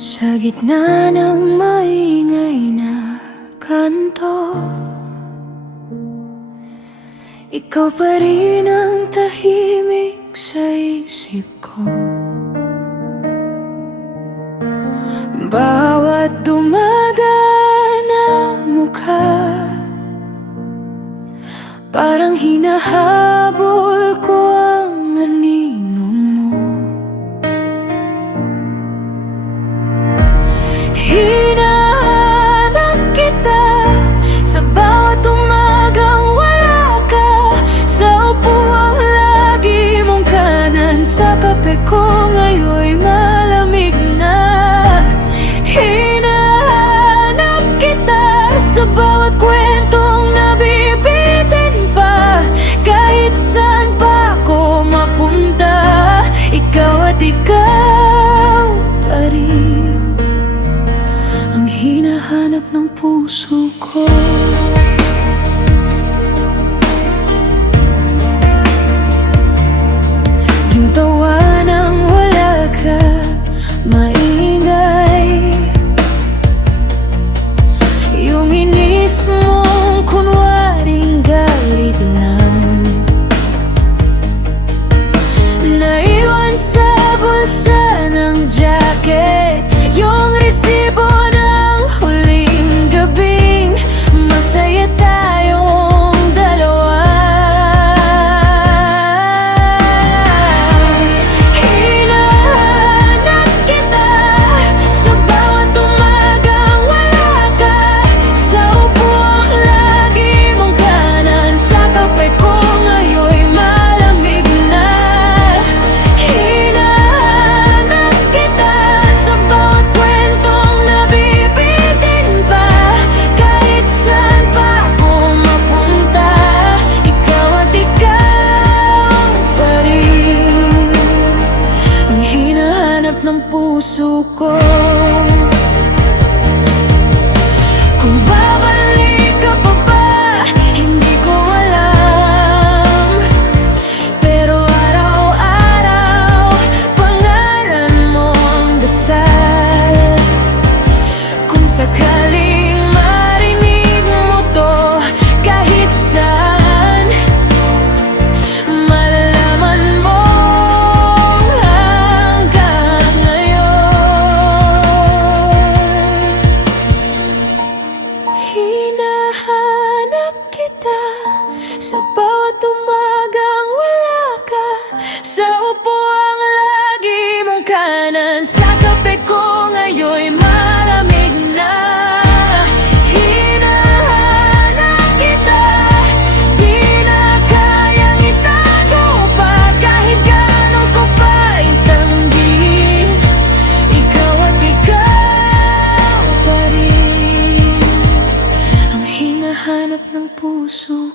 Sa gitna ng maingay na kanto, ikaw pa rin ang tahimik sa isip ko. Bawat dumadaan na mukha, parang hinahabol ko ang anino mo. Hinahanap kita sa bawat umagang wala ka, sa upuang lagi mong kanan, sa kape ko ngayon'y malamig na. Hinahanap kita sa bawat kwentong nabibitin pa, kahit saan pa ako mapunta, ikaw at ikaw pa rin ang hinahanap ng puso ko. Yung tawanang wala ka, maingay. Yung inis mong kunwaring galit lang, naiwan sa bulsa ng jacket yung resibo ng huling gabing masaya tayong dalawa. Hinahanap kita sa bawat umagang wala ka, sa upuang lagi mong kanan, sa kape ko ngayon'y malamig na. Hinahanap kita sa bawat kwentong nabibitin pa, kahit saan pa ako mapunta, ikaw at ikaw pa rin ang hinahanap ng puso ko. Kung babalik ka pa ba, hindi ko alam, pero araw-araw pangalan mo ang dasal. Kung sakaling marinig mo to kahit saan, malalaman mo hanggang ngayon. Hinahanap kita sa bawat umagang wala ka, sa upuang lagi mong kanan, sa kape ko ngayon'y malamig na. Hinahanap kita, di na kayang itago pa, kahit gaano ko pa itanggi, ikaw at ikaw pa rin ang hinahanap ng puso